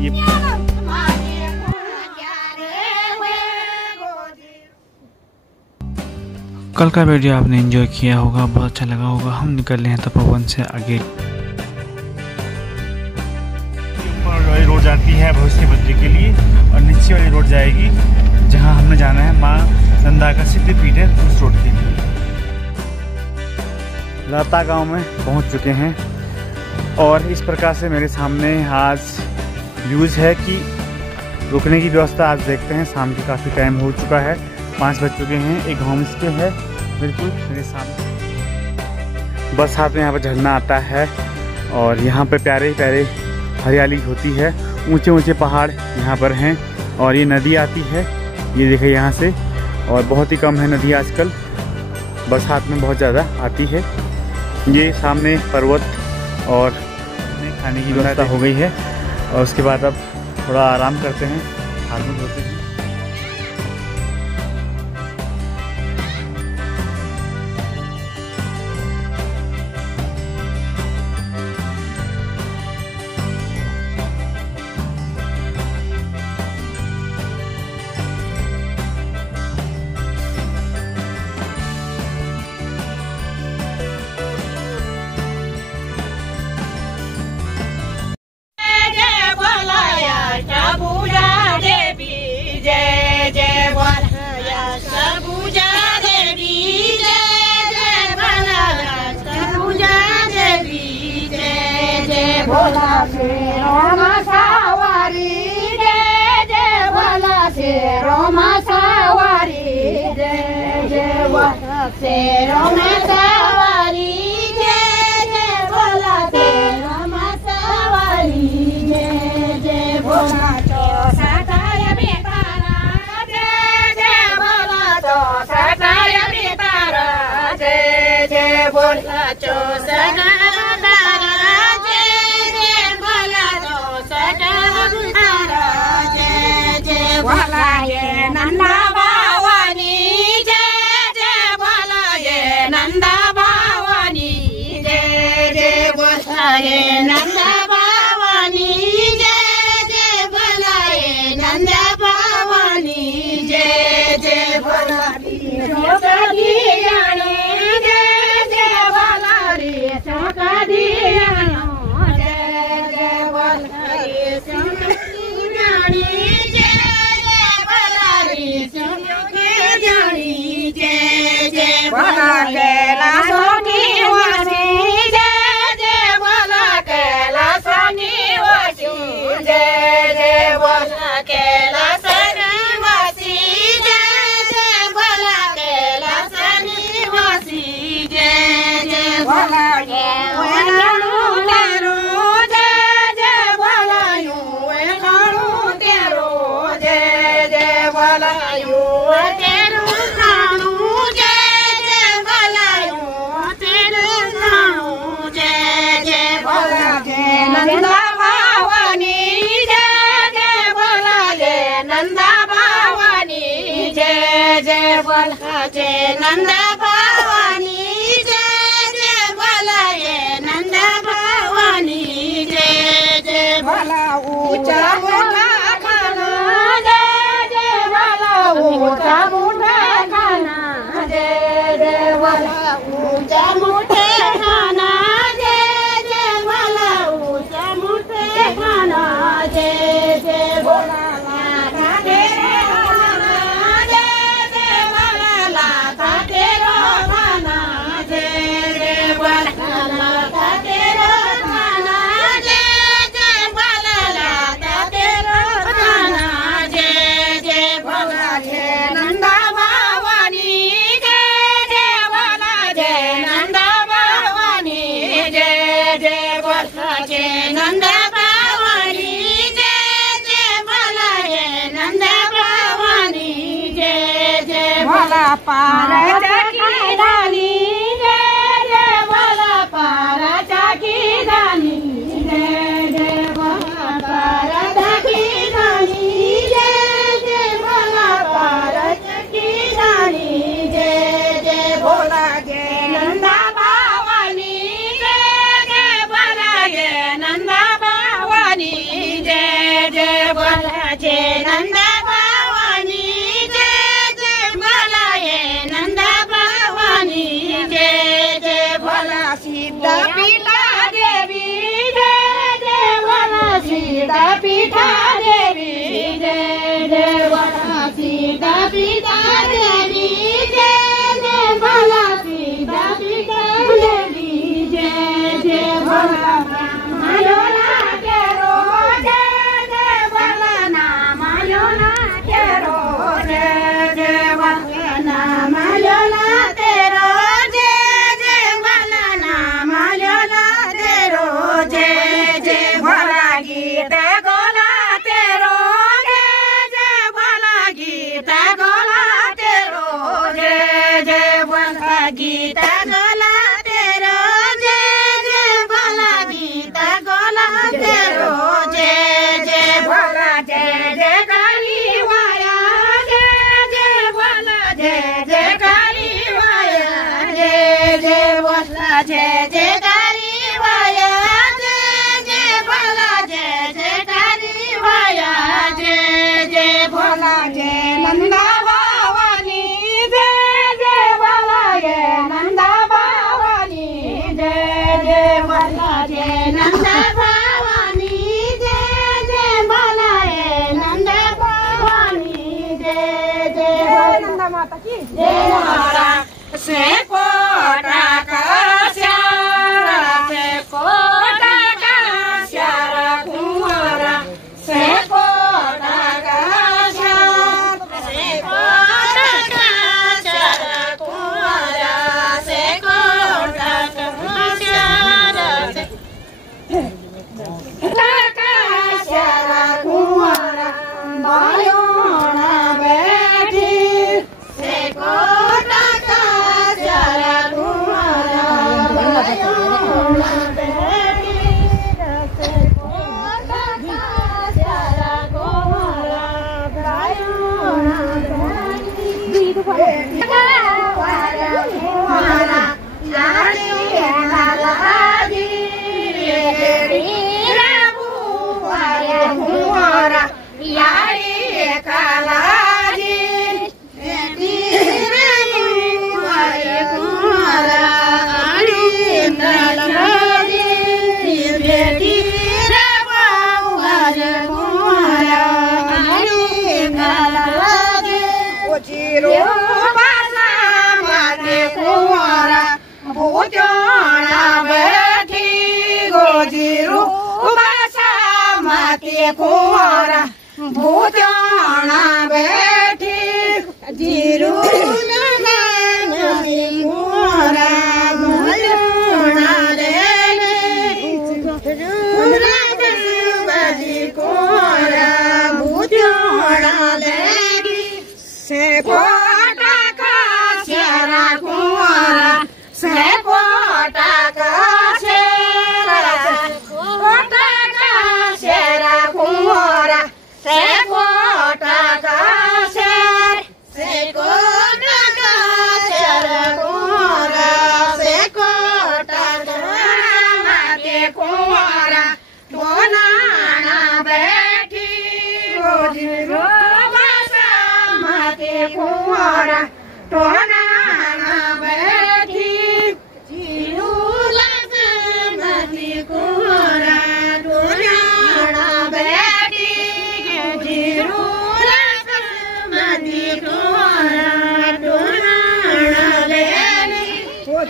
ये कल का वीडियो आपने एंजॉय किया होगा, बहुत अच्छा लगा होगा। हम निकल रहे हैं तपोवन से आगे। ऊपर रोड जाती है भविष्य बद्री के लिए और नीचे वाली रोड जाएगी जहां हमने जाना है माँ नंदा का सिद्धपीठ है, उस रोड के लिए। लाता गांव में पहुंच चुके हैं और इस प्रकार से मेरे सामने आज व्यूज़ है कि रुकने की व्यवस्था आज देखते हैं। शाम की काफ़ी टाइम हो चुका है, 5 बज चुके हैं। एक होम स्टे है बिल्कुल मेरे सामने। बस साथ में यहाँ पर झरना आता है और यहाँ पे प्यारे प्यारे हरियाली होती है। ऊंचे ऊंचे पहाड़ यहाँ पर हैं और ये नदी आती है, ये देखिए यहाँ से। और बहुत ही कम है नदी आजकल, बरसात में बहुत ज़्यादा आती है। ये सामने पर्वत और खाने की व्यवस्था हो गई है। और उसके बाद अब थोड़ा आराम करते हैं, हाथ मुँह धोते हैं। भोला से रोमा सवारी जय जय भोला से रोमा सवारी जय जय भोला से रोमा सवारी जय जय भोला से रोमा सवारी जय जय भोला तो सताय बेतारा जय जय भोला तो सताय बेतारा जय जय भोला तो सताय भोला ये नंदा भवानी जय जय भोला ये नंदा भवानी जय जय भोला ये नंदा भवानी जय जय भोला ये नंदा भवानी जय जय भोला चौका दियानो जय जय भोला रे चौका दियानो जय जय भोला रे चौका दियानी भोला कैलाश निवासी जय जय भोला कैलाश निवासी जय जय भोला कैलाश निवासी जय जय भोला कैलाश निवासी जय जय भोला नंदा भवानी जय जय भोला जय नंदा भवानी जय जय भोला जय नंदा भवानी जय जय भोला जय नंदा भवानी जय जय भोला ऊंचा ऊंचा खाना जय जय भोला ऊंचा ऊंचा खाना जय जय भोला ऊंचा ऊंचा खाना जय जय भोला लाथा तेरा खाना जय जय भोला लाथा तेरा खाना जय जय भोला लाथा तेरा खाना जय जय भोला लाथा तेरा खाना जय जय भोला जय नंदा भवानी जय जय भोला जय नंदा भवानी जय जय भोला जय नंदा भोला पार चाकी दानी जय जय भोला पार चाकी दानी जय जय भोला पार चाकी दानी जय जय भोला पार चाकी दानी जय जय भोला जय नंदा भवानी जय जय भोला जय नंदा भवानी जय कुंवरा यारी कालाजी बेटी रे कुंवरा नालाजी बेटी रे कुंवरा नालाजी जीरो बासा माते कुंवरा भूजोड़ा बैठी गोजीरू बासा माते कुंवरा भूजोड़ा बैठी जीरू कुंवरा भूजोड़ा रे कुंवरा भूजोड़ा लेगी से कोटा का शेरा कुंवरा से कोटा का शेरा कोटा का शेरा कुंवरा से कोटा का शेर से कोटा का शेरा कुंवरा से कोटा का माते कुंवरा टोनाना बैठी गोजीरो बासा माते कुंवरा टोनाना बैठी जीरू माते कुंवरा टोनाना बैठी जीरू माते कुंवरा टोनाना बैठी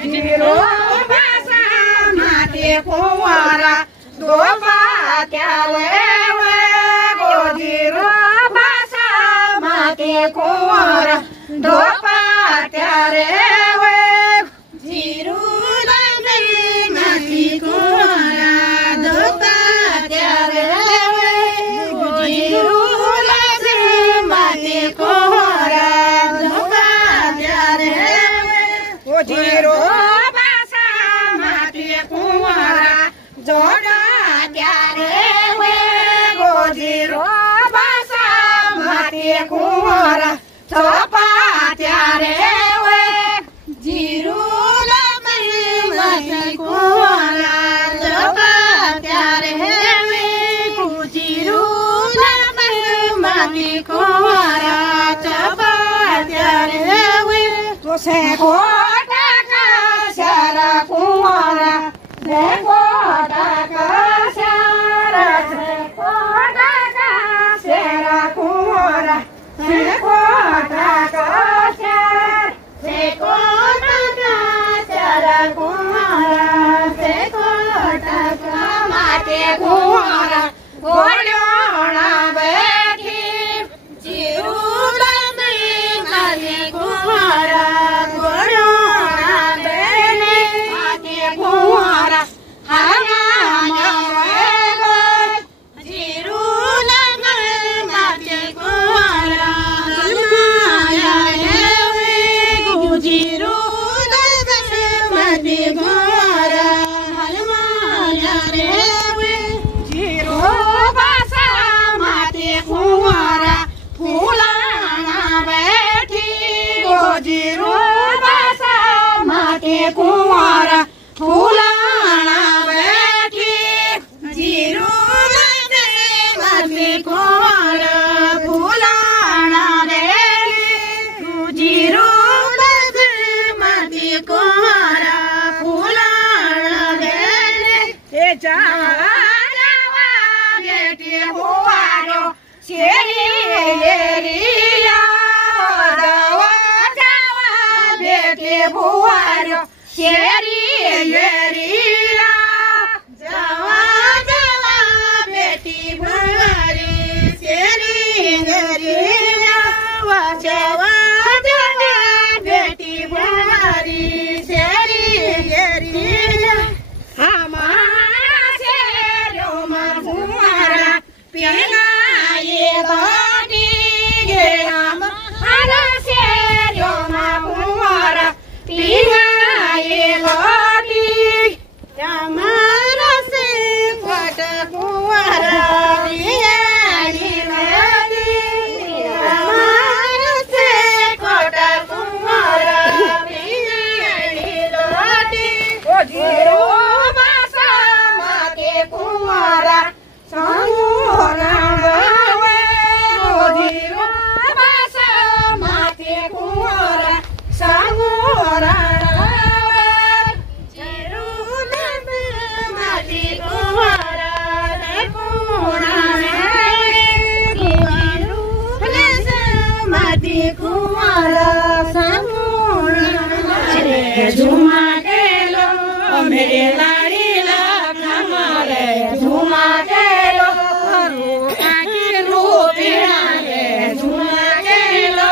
जीरू बासा माते कुंवरा दो बात्या वे गोजीरो बासा माते कुंवरा दो बात्या रे वे जीरू माते कुंवरा दो बात्या रे वे गोजीरो माते कुंवरा दो बात्या रे वे गोजीरो बासा माते कुंवरा जोड़ा त्यारे वे गोजीरो बासा माते कुंवरा थोपा त्यारे वे जीरू माते कुंवरा थोपा त्यारे वे जीरू माते कुंवरा थोपा त्यारे वे से कोटा का शेरा कुंवरा से कोटा का शेरा से कोटा का शेरा कुंवरा से कोटा का शेर से कोटा का शेरा कुंवरा से कोटा का माते कुंवरा गोलोड़ा बैठी जीरू माते कुंवरा गोलोड़ा बैठी माते कुंवरा जीरू माते कुंवरा जीरू माते कुंवरा हनुमाया रे जीरू बासा माते कुंवरा फूलाना बैठी गोजीरू बासा माते कुंवरा फूलाना बैठी जीरू माते कुंवरा फूलाना रे जीरू माते कुंवरा फूलाना रे जावा जावा बेटी हुआरो शेरी येरिया जावा जावा बेटी हुआरो शेरी येरिया जावा जावा बेटी भवारी शेरी येरिया जावा जावा बेटी भवारी शेरी येरिया हमारा शेरो मरहुमारा पिया ये बाटी गे हमारा शेरो मरहुमारा पिया ये बाटी हमारा से कोट कुंवरा हमारा से कोट कुंवरा जीरो बासा माते कुंवरा संगोरा झूमा के लो मेरे लाड़ी लाख हमारे झूमा के लो रूपा की रूपिणा रे झूमा के लो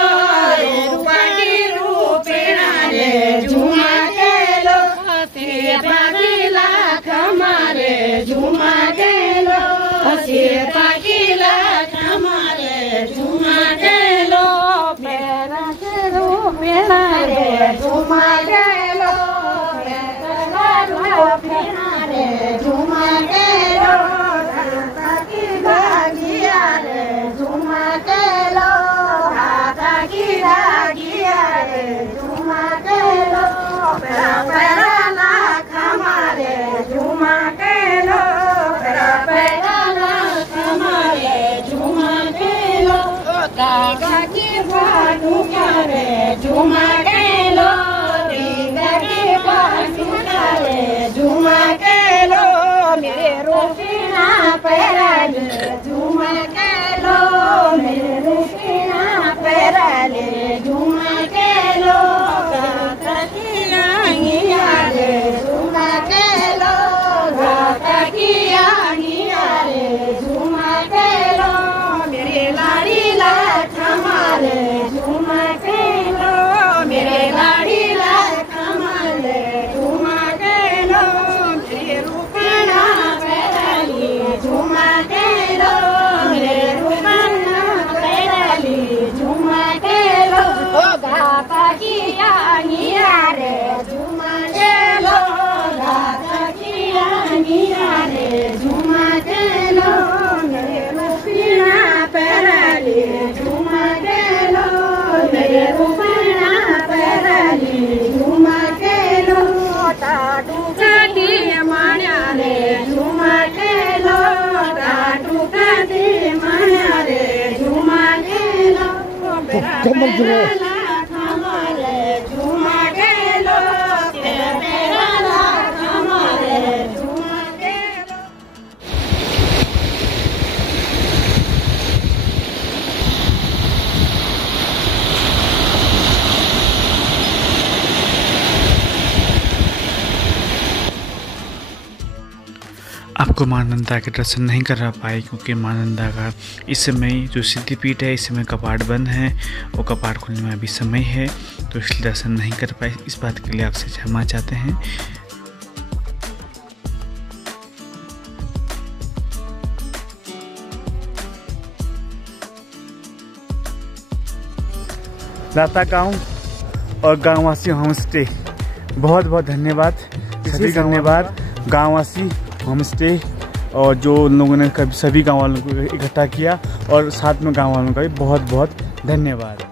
रूपा की रूपिणा रे झूमा के लो सीता की लाख हमारे झूमा के लो सीता की लाख हमारे झूमा के लो मेरा के रूपिणा रे झूमा के लो मेरा रूपिणा रे झूमा के लो राधा की भागिया रे झूमा के लो राधा की भागिया रे झूमा के लो पैरा लाख हमारे झूमा के लो पैरा लाख हमारे झूमा के लो राधा की भागिया रे झूमा के लो राधा की भागिया रे झूमा के लो मेरे रूपिणा पैरा ले झूमा के लो मेरे रूपिणा पैरा ले झूमा के लो राधा की आंगिया रे झूमा के लो राधा की आंगिया रे झूमा के लो मेरे लाड़ी लाख हमारे झूमा के लो मेरे लाड़ी लाख हमारे झूमा के लो मेरे रूपिणा पैरा ले झूमा के लो मेरे रूपिणा पैरा ले झूमा के लो राधा की आंगिया रे झूमा के लो राधा की आंगिया रे झूमा के लो मेरे रूपिणा पैरा ले झूमा के लो मेरे रूपिणा पैरा ले झूमा के लो टाटू काटी माण्या रे झूमा के लो टाटू काटी माण्या रे झूमा के लो पैरा लाख हमारे झूमा के लो पैरा लाख हमारे झूमा के लो आपको मां नंदा के दर्शन नहीं करा पाए क्योंकि मां नंदा का इस समय जो सिद्धिपीठ है इस समय कपाट बंद है वो कपाट खुलने में अभी समय है तो इसलिए दर्शन नहीं कर पाए। इस बात के लिए आपसे क्षमा चाहते हैं। दाता गांव और गांववासी होम स्टे बहुत बहुत धन्यवाद। सभी धन्यवाद गांववासी होम स्टे और जो लोगों ने सभी गांव वालों को इकट्ठा किया और साथ में गांव वालों का भी बहुत बहुत धन्यवाद।